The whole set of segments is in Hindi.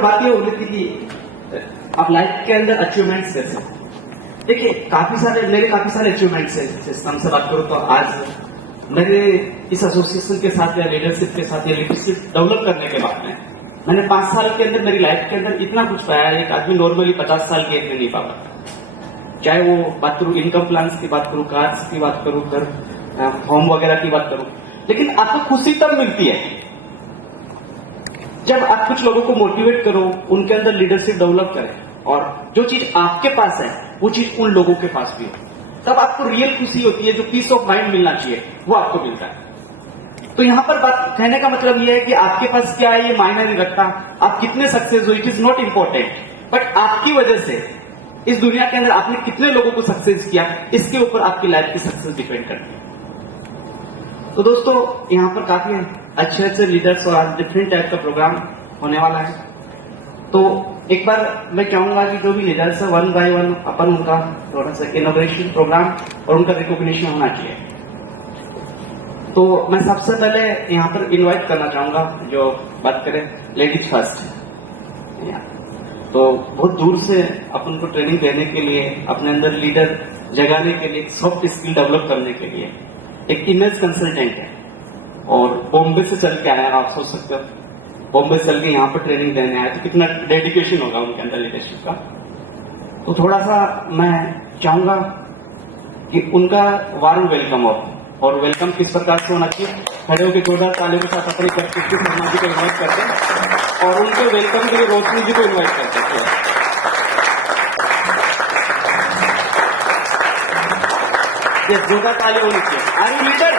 पर बात ये हो रही थी कि आप लाइफ के अंदर अचीवमेंट्स कैसे, देखिए काफी सारे अचीवमेंट्स है। सिस्टम से बात करूं तो आज मेरे इस एसोसिएशन के साथ या लीडरशिप के साथ या लीडरशिप डेवलप करने के बाद में मैंने 5 साल के अंदर मेरी लाइफ के अंदर इतना कुछ पाया है, एक आदमी नॉर्मली 50 साल की एज में नहीं पाता। चाहे वो बात करूं इनकम प्लान्स की बात करूं, कार्स की बात करूं, घर होम वगैरह की बात करूं, लेकिन आपको खुशी तब मिलती है जब आप कुछ लोगों को मोटिवेट करो, उनके अंदर लीडरशिप डेवलप करें, और जो चीज आपके पास है वो चीज उन लोगों के पास भी हो, तब आपको रियल खुशी होती है। जो पीस ऑफ माइंड मिलना चाहिए वो आपको मिलता है। तो यहां पर बात कहने का मतलब यह है कि आपके पास क्या है ये मायने नहीं रखता, आप कितने सक्सेस हो, it is not important, but आपकी वजह से इस दुनिया के अंदर आपने कितने लोगों को सक्सेस किया, इसके ऊपर आपकी लाइफ की सक्सेस डिपेंड करती है। तो दोस्तों यहां पर काफी अच्छे अच्छे लीडर्स और आज डिफरेंट टाइप का प्रोग्राम होने वाला है। तो एक बार मैं चाहूंगा कि जो भी लीडर्स है वन बाय वन अपन उनका थोड़ा सा इनोग्रेशन प्रोग्राम और उनका रिकॉग्निशन होना चाहिए। तो मैं सबसे पहले यहाँ पर इनवाइट करना चाहूंगा, जो बात करें लेडीज फर्स्ट, तो बहुत दूर से अपन को ट्रेनिंग देने के लिए, अपने अंदर लीडर जगाने के लिए, सॉफ्ट स्किल डेवलप करने के लिए एक इमेज कंसल्टेंट है और बॉम्बे से चल के आया। आप सोच सकते हो बॉम्बे से चल के यहाँ पर ट्रेनिंग देने आया तो कितना डेडिकेशन होगा उनके अंदर लीडरशिप का। तो थोड़ा सा मैं चाहूंगा कि उनका वार्म वेलकम हो, और वेलकम किस प्रकार से होना चाहिए, खड़े होकर जोरदार तालियों के साथ अपनी प्रस्तुति शर्मा जी को इन्वाइट करते हैं और उनके वेलकम के लिए रोशनी जी को इन्वाइट करते हैं। ये जोरदार ताली होनी चाहिए। Are you leader?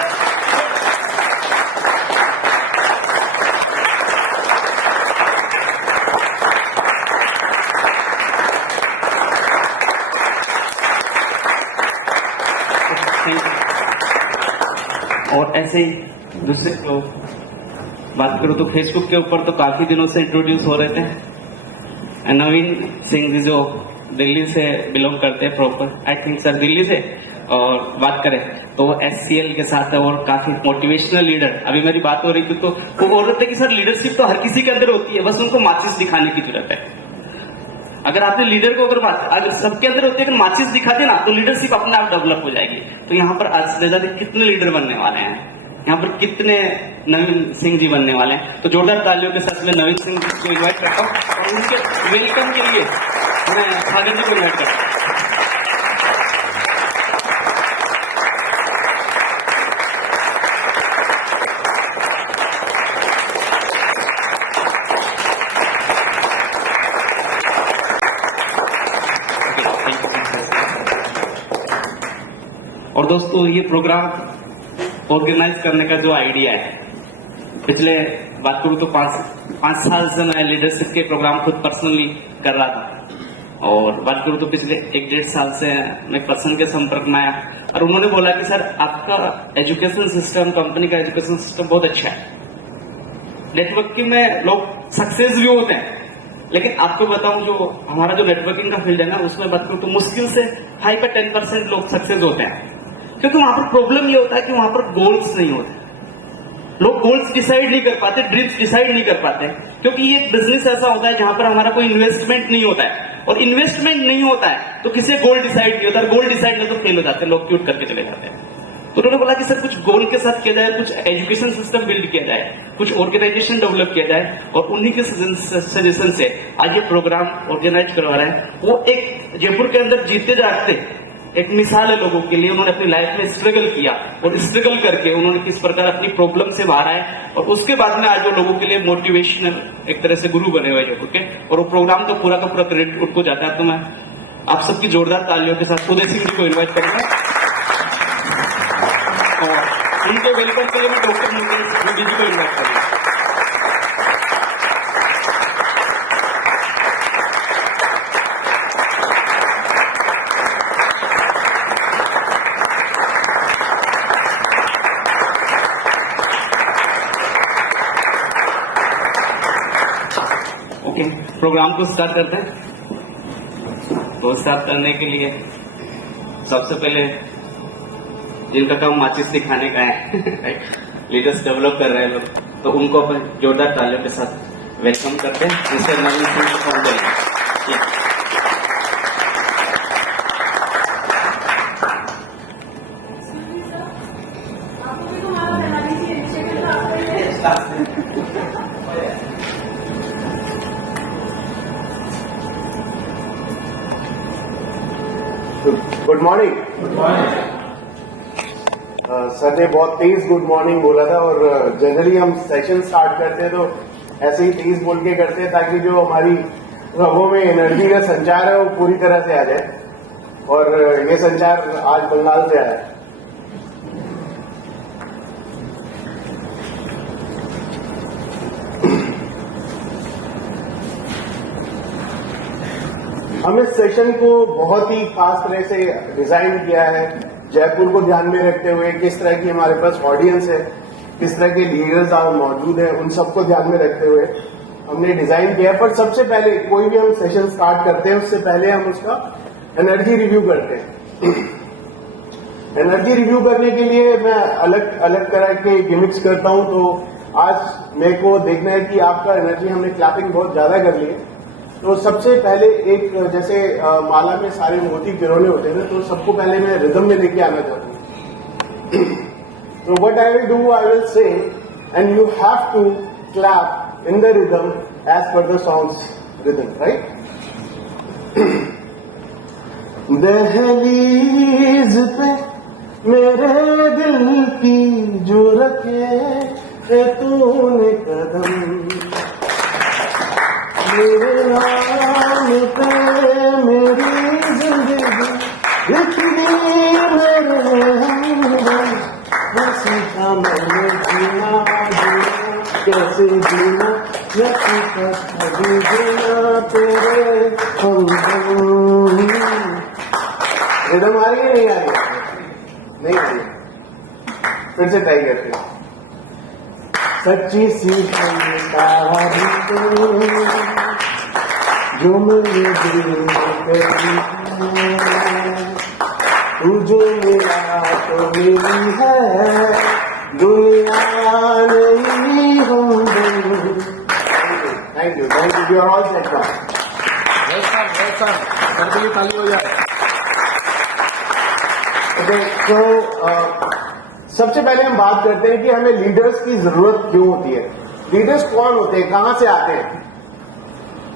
और ऐसे ही दूसरे लोग बात करूं तो फेसबुक के ऊपर तो काफी दिनों से इंट्रोड्यूस हो रहे थे। नवीन सिंह जी जो दिल्ली से बिलोंग करते हैं proper, I think sir Delhi से, और बात करें तो SCL के साथ है और काफी मोटिवेशनल लीडर। अभी मेरी बात हो रही थी तो वो बोल रहे थे कि सर लीडरशिप तो हर किसी के अंदर होती है, बस उनको माचिस दिखाने की जरूरत है। अगर आपने लीडर को अगर सबके अंदर होती है, अगर माचिस दिखा दे ना तो लीडरशिप अपने आप डेवलप हो जाएगी। तो यहाँ पर आज कितने लीडर बनने वाले हैं, यहाँ पर कितने नवीन सिंह जी बनने वाले हैं। तो जोरदार तालियों के साथ मैं नवीन सिंह जी को इन्वाइट करता हूँ और उनके वेलकम के लिए मैं सागर जी को इन्वाइट करता हूँ। और दोस्तों ये प्रोग्राम ऑर्गेनाइज करने का जो आइडिया है, पिछले बात करूं तो पांच साल से मैं लीडरशिप के प्रोग्राम खुद पर्सनली कर रहा था, और बात करूं तो पिछले 1-1.5 साल से मैं पर्सन के संपर्क में आया और उन्होंने बोला कि सर आपका एजुकेशन सिस्टम, कंपनी का एजुकेशन सिस्टम बहुत अच्छा है, नेटवर्किंग में लोग सक्सेस भी होते हैं, लेकिन आपको बताऊं जो हमारा जो नेटवर्किंग का फील्ड है ना, उसमें बात करूं तो मुश्किल से 5 या 10% लोग सक्सेस होते हैं। क्योंकि वहां पर प्रॉब्लम ये होता है कि वहां पर गोल्स नहीं होते, लोग गोल्स डिसाइड नहीं कर पाते, ड्रीम्स डिसाइड नहीं कर पाते, क्योंकि ये बिजनेस ऐसा होता है जहां पर हमारा कोई इन्वेस्टमेंट नहीं होता है, और इन्वेस्टमेंट नहीं होता है तो किसी गोल डिसाइड नहीं होता, गोल डिसाइड नहीं तो फेल हो जाते हैं, लोग क्यूट करके चले जाते हैं। तो उन्होंने बोला कि सर कुछ गोल के साथ किया जाए, कुछ एजुकेशन सिस्टम बिल्ड किया जाए, कुछ ऑर्गेनाइजेशन डेवलप किया जाए, और उन्हीं के सजेशन से आज ये प्रोग्राम ऑर्गेनाइज करवा रहे हैं। वो एक जयपुर के अंदर जीते जागते एक मिसाल है लोगों के लिए। उन्होंने अपनी लाइफ में स्ट्रगल किया और स्ट्रगल करके उन्होंने किस प्रकार अपनी प्रॉब्लम से बाहर आए, और उसके बाद में आज वो लोगों के लिए मोटिवेशनल एक तरह से गुरु बने हुए जयपुर के, और वो प्रोग्राम का पूरा क्रेडिट उनको जाता है। तो मैं आप सबकी जोरदार तालियों के साथ उदय सिंह जी को इन्वाइट करूंगा, और उनके वेलकम के लिए मैं डॉक्टर मोदी जी को इन्वाइट करूंगा। ओके, प्रोग्राम को स्टार्ट करते हैं। तो स्टार्ट करने के लिए सबसे पहले जिनका काम माचिस दिखाने का है लीडर्स डेवलप कर रहे हैं लोग, तो उनको अपन जोरदार तालियों के साथ वेलकम करते हैं मिस्टर नवीन सिंह सौंदर्य। Good morning. सर ने बहुत तेज गुड मॉर्निंग बोला था और जनरली हम सेशन स्टार्ट करते हैं तो ऐसे ही तेज बोल के करते हैं ताकि जो हमारी रगों में एनर्जी का संचार है वो पूरी तरह से आ जाए और ये संचार आज बंगाल से आया है। हम इस सेशन को बहुत ही खास तरह से डिजाइन किया है, जयपुर को ध्यान में रखते हुए, किस तरह की हमारे पास ऑडियंस है, किस तरह के लीडर्स आप मौजूद हैं, उन सबको ध्यान में रखते हुए हमने डिजाइन किया। पर सबसे पहले कोई भी हम सेशन स्टार्ट करते हैं उससे पहले हम उसका एनर्जी रिव्यू करते हैं। एनर्जी रिव्यू करने के लिए मैं अलग अलग तरह के गिमिक्स करता हूं। तो आज मेरे को देखना है कि आपका एनर्जी, हमने क्लैपिंग बहुत ज्यादा कर ली है, तो सबसे पहले एक जैसे माला में सारे मोती पिरोने होते हैं ना, तो सबको पहले मैं रिदम में लेके आना चाहता हूँ। तो what I will do, I will say and you have to clap in the rhythm as per the song's rhythm, right? दहलीज पे मेरे दिल की जो रखे तूने कदम, मेरे नाम पे मेरी जिंदगी लिख दी मेरे हमदम, सीखा मैंने जीना कैसे जीना, न सीखा कभी जीना तेरे हमदम। रिदम आ रही है नहीं आ रही? नहीं आ रही, फिर से ट्राई करते हैं। सच्ची सी संतारी जो मेरे दिल करी तू जो मिला तो मिली है, दुनिया नहीं हूँ। Thank you, you are all set. कर दीजिए, ताली हो जाए। तो सबसे पहले हम बात करते हैं कि हमें लीडर्स की जरूरत क्यों होती है। लीडर्स कौन होते हैं, कहां से आते हैं?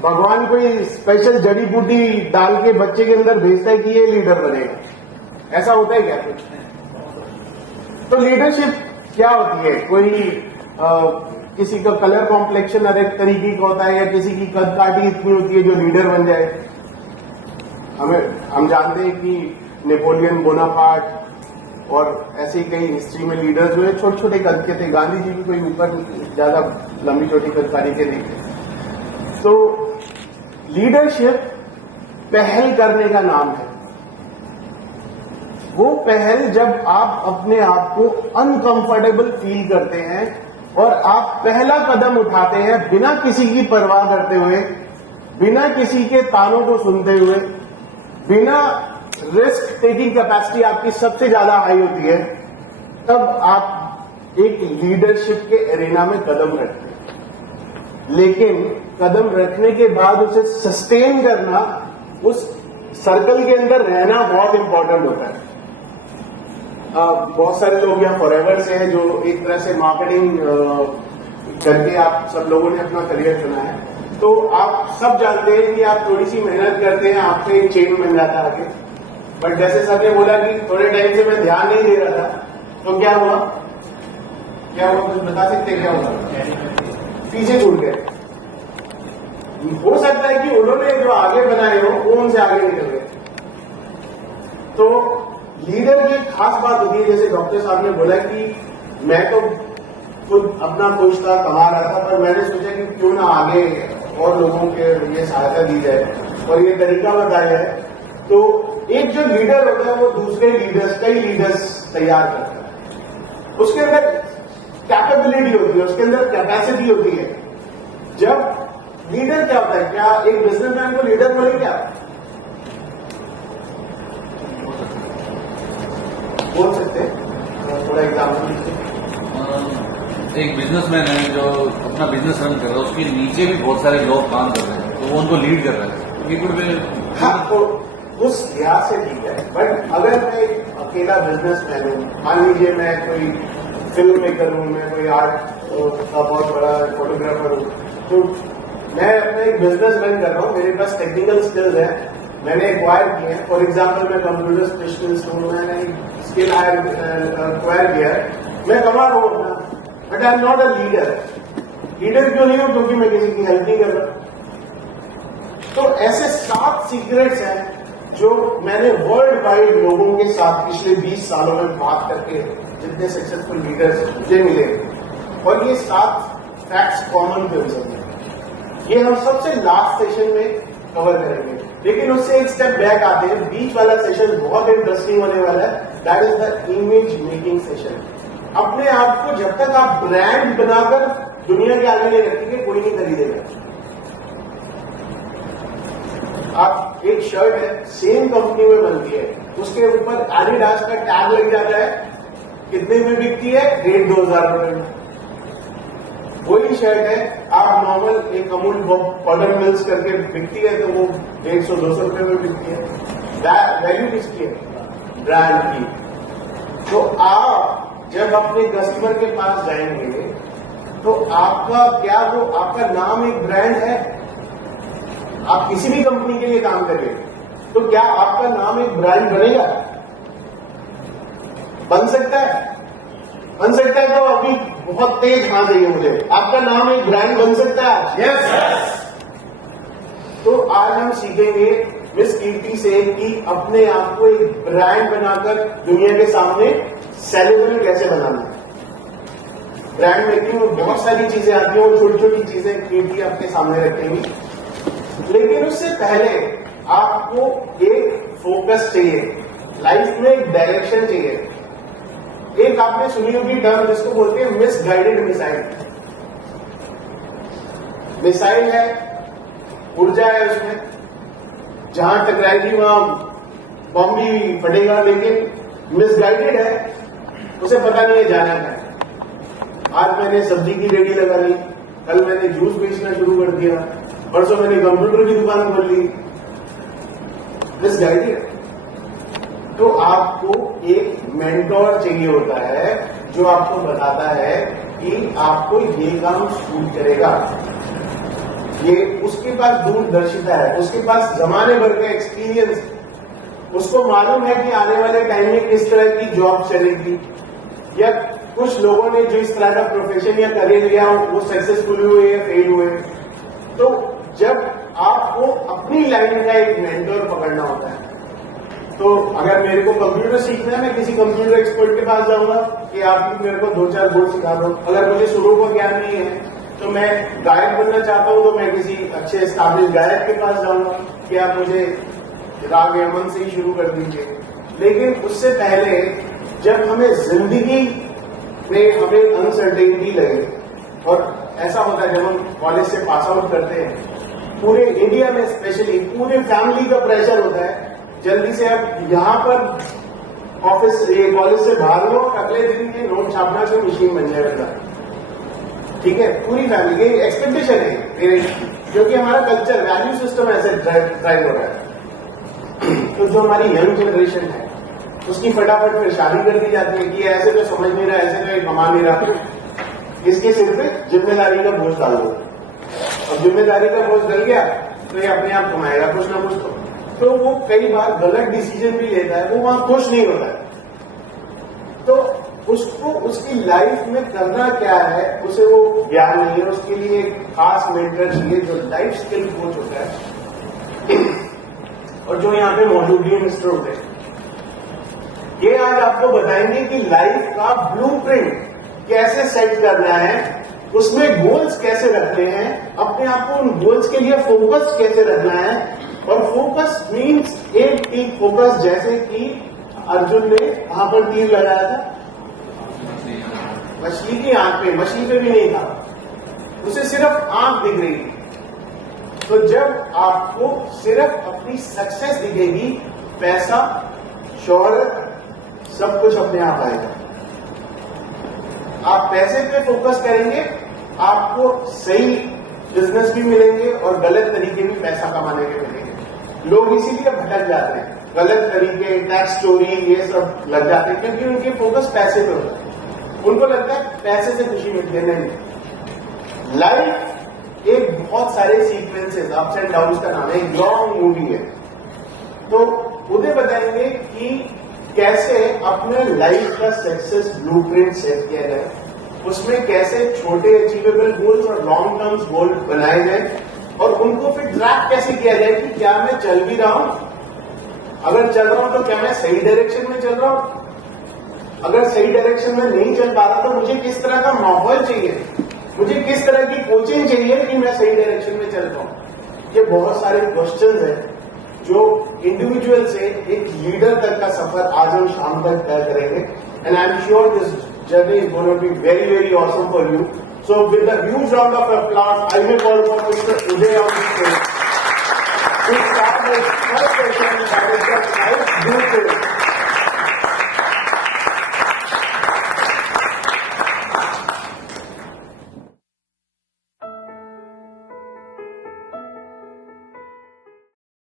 भगवान कोई स्पेशल जड़ी बूटी डाल के बच्चे के अंदर भेजता है कि ये लीडर बनेगा, ऐसा होता है क्या कुछ? तो लीडरशिप क्या होती है? कोई किसी का कलर कॉम्प्लेक्शन अलग तरीके का होता है या किसी की कद काठी इतनी होती है जो लीडर बन जाए? हम जानते हैं कि नेपोलियन बोनापार्ट और ऐसे ही कई हिस्ट्री में लीडर्स हुए छोटे छोटे कद के थे। गांधी जी भी कोई ऊपर ज्यादा लंबी छोटी कदकारी के नहीं थे। तो लीडरशिप पहल करने का नाम है। वो पहल जब आप अपने आप को अनकंफर्टेबल फील करते हैं और आप पहला कदम उठाते हैं बिना किसी की परवाह करते हुए, बिना किसी के तानों को सुनते हुए, बिना रिस्क टेकिंग कैपेसिटी आपकी सबसे ज्यादा हाई होती है, तब आप एक लीडरशिप के एरेना में कदम रखते हैं। लेकिन कदम रखने के बाद उसे सस्टेन करना, उस सर्कल के अंदर रहना बहुत इंपॉर्टेंट होता है। बहुत सारे लोग यहाँ फॉरएवर से हैं जो एक तरह से मार्केटिंग करके आप सब लोगों ने अपना करियर चुना है। तो आप सब जानते हैं कि आप थोड़ी सी मेहनत करते हैं, आपसे एक चेन बन जाता है आगे। बट जैसे सर ने बोला कि थोड़े टाइम से मैं ध्यान नहीं दे रहा था, तो क्या हुआ? कुछ बता सकते क्या हुआ? पीछे छूट गए। हो सकता है कि उन्होंने जो आगे बनाए हो वो उनसे आगे निकल गए। तो लीडर की खास बात होती है, जैसे डॉक्टर साहब ने बोला कि मैं तो खुद अपना खुश था, कमा रहा था, पर मैंने सोचा कि क्यों ना आगे और लोगों के ये सहायता दी जाए और ये तरीका बताया जाए। तो एक जो लीडर होता है वो दूसरे लीडर्स, कई लीडर्स तैयार करता है। उसके अंदर कैपेबिलिटी होती है, उसके अंदर कैपेसिटी होती है। जब लीडर क्या होता है, क्या एक बिजनेसमैन को लीडर बोले क्या? बोल सकते हैं? थोड़ा एग्जाम्पल दीजिए। एक बिजनेसमैन है जो अपना बिजनेस रन कर रहा है, उसके नीचे भी बहुत सारे लोग काम कर रहे हैं, तो वो उनको लीड कर रहा है। ये कुछ हाँ, तो उस लिहाज से ठीक है, बट अगर मैं एक अकेला बिजनेसमैन हूँ, मान लीजिए मैं कोई फिल्म मेकर हूँ, मैं कोई आर्ट का बहुत बड़ा फोटोग्राफर हूँ, तो मैं अपना एक बिजनेसमैन कर रहा हूँ, मेरे पास टेक्निकल स्किल्स है, मैंने एक्वायर किए हैं। फॉर एग्जाम्पल मैं कंप्यूटर स्पेशलिस्ट हूँ, मैंने स्किल एक्वायर किया है, मैं कमा रहा हूँ अपना, but I am not a leader. Leader क्यों नहीं हूँ? क्योंकि मैं किसी की हेल्प नहीं कर रहा। तो ऐसे 7 सीक्रेट्स हैं जो मैंने वर्ल्ड वाइड लोगों के साथ पिछले 20 सालों में बात करके जितने सक्सेसफुल लीडर्स मुझे मिले, और ये 7 फैक्ट्स कॉमन थे उन सब में। ये हम सबसे लास्ट सेशन में कवर करेंगे, लेकिन उससे एक स्टेप बैक आते हैं। बीच वाला सेशन बहुत इंटरेस्टिंग होने वाला है, that is the image making session. अपने आप को जब तक आप ब्रांड बनाकर दुनिया के आगे नहीं रखेंगे, कोई नहीं खरीदेगा। आप एक शर्ट है, सेम कंपनी में बनती है, उसके ऊपर एडिडास का टैग लग जाता है, कितने में बिकती है? 1,500 रुपए में। वही शर्ट है, आप नॉर्मल एक अमूल पाउडर मिल्स करके बिकती है, तो वो 150-200 रुपए में बिकती है। वैल्यू किसकी है? ब्रांड की। तो आप जब अपने कस्टमर के पास जाएंगे, तो आपका क्या वो आपका नाम एक ब्रांड है? आप किसी भी कंपनी के लिए काम करिए, तो क्या आपका नाम एक ब्रांड बनेगा? बन सकता है? बन सकता है, तो अभी बहुत तेज हाँ चाहिए मुझे। आपका नाम एक ब्रांड बन सकता है? यस। तो आज हम सीखेंगे मिस कीर्ति से कि अपने आप को एक ब्रांड बनाकर दुनिया के सामने सेलेब्रेट कैसे बनाना है। ब्रांड मेकिंग में बहुत सारी चीजें आती हैं, और छोटी छोटी चीजें कीर्ति आपके सामने रखेंगी, लेकिन उससे पहले आपको एक फोकस चाहिए, लाइफ में एक डायरेक्शन चाहिए। एक आपने सुनी होगी टर्म जिसको बोलते हैं मिसगाइडेड मिसाइल। मिसाइल है, ऊर्जा है उसमें, जहां टकराएगी वहां बम भी फटेगा, लेकिन मिसगाइडेड है, उसे पता नहीं है जाना है। आज मैंने सब्जी की रेडी लगा ली, कल मैंने जूस बेचना शुरू कर दिया, परसों मैंने कंप्यूटर की दुकान खोल ली। मिसगाइडेड। तो आपको एक मेंटोर चाहिए होता है जो आपको बताता है कि आपको ये काम सूट करेगा। ये उसके पास दूरदर्शिता है, उसके पास जमाने भर का एक्सपीरियंस, उसको मालूम है कि आने वाले टाइम में किस तरह की जॉब चलेगी, या कुछ लोगों ने जो इस तरह का प्रोफेशन या करियर लिया वो सक्सेसफुल हुए या फेल हुए। तो जब आपको अपनी लाइन का एक मेंटोर पकड़ना होता है, तो अगर मेरे को कंप्यूटर सीखना है, मैं किसी कंप्यूटर एक्सपर्ट के पास जाऊंगा कि आप मेरे को 2-4 बोर्ड सिखा दो। अगर मुझे शुरू को ज्ञान नहीं है, तो मैं गायक बनना चाहता हूं, तो मैं किसी अच्छे एस्टैब्लिश गायक के पास जाऊंगा कि आप मुझे राग यमन से ही शुरू कर दीजिए। लेकिन उससे पहले जब हमें जिंदगी में हमें अनसर्टेनिटी लगे, और ऐसा होता है जब हम कॉलेज से पास आउट करते हैं, पूरे इंडिया में स्पेशली पूरे फैमिली का प्रेशर होता है, जल्दी से आप यहाँ पर ऑफिस ये कॉलेज से बाहर लो, अगले दिन के नोट छापना की मशीन बन जाएगा। ठीक है, पूरी फैमिली की एक्सपेक्टेशन है मेरे, क्योंकि हमारा कल्चर वैल्यू सिस्टम ऐसे ड्राइव हो रहा है। तो जो हमारी यंग जनरेशन है, उसकी फटाफट फिर शादी कर दी जाती है कि ऐसे तो समझ नहीं रहा, ऐसे तो ये कमा नहीं रहा, इसके सिर पे जिम्मेदारी का बोझ डाल दो। अब जिम्मेदारी का बोझ डल गया तो ये अपने आप कमाएगा कुछ ना कुछ। तो वो कई बार गलत डिसीजन भी लेता है, वो वहां खुश नहीं होता है। तो उसको उसकी लाइफ में करना क्या है, उसे वो ज्ञान नहीं है, उसके लिए एक खास मेंटर चाहिए जो लाइफ स्किल कोच होता है, और जो यहाँ पे मौजूद भी मिस्टर होते हैं। ये आज आपको बताएंगे कि लाइफ का ब्लूप्रिंट कैसे सेट करना है, उसमें गोल्स कैसे रखने हैं, अपने आप को उन गोल्स के लिए फोकस कैसे रखना है। और फोकस मीन्स एक टीम फोकस, जैसे कि अर्जुन ने वहां पर तीर लगाया था मछली की आंख पे, मछली पे भी नहीं था, उसे सिर्फ आंख दिख रही थी। तो जब आपको सिर्फ अपनी सक्सेस दिखेगी, पैसा, शोहरत, सब कुछ अपने आप आएगा। आप पैसे पे फोकस करेंगे, आपको सही बिजनेस भी मिलेंगे और गलत तरीके भी पैसा कमाने के मिलेंगे। लोग इसीलिए भटक जाते हैं, गलत तरीके, टैक्स चोरी, ये सब लग जाते हैं क्योंकि उनके फोकस पैसे पे होता है। उनको लगता है पैसे से खुशी मिलती है। नहीं, लाइफ एक बहुत सारे सीक्वेंसेस, अप्स एंड डाउन्स का नाम है, एक लॉन्ग मूवी है। तो उन्हें बताएंगे कि कैसे अपने लाइफ का सक्सेस ब्लूप्रिंट सेट किया जाए, उसमें कैसे छोटे अचीवेबल गोल्स और लॉन्ग टर्म्स गोल बनाए जाए और उनको फिर ट्रैक कैसे किया जाए कि क्या मैं चल भी रहा हूं, अगर चल रहा हूं तो क्या मैं सही डायरेक्शन में चल रहा हूं, अगर सही डायरेक्शन में नहीं चल पा रहा तो मुझे किस तरह का माहौल चाहिए, मुझे किस तरह की कोचिंग चाहिए कि मैं सही डायरेक्शन में चल पाऊं। ये बहुत सारे क्वेश्चंस हैं जो इंडिविजुअल से एक लीडर तक का सफर आज हम शाम तक तय करेंगे। And I am sure this journey is going to be very very awesome for you. So with the huge round of applause I will call for mister Uday on the stage to start the first session, that is the 5 blueprint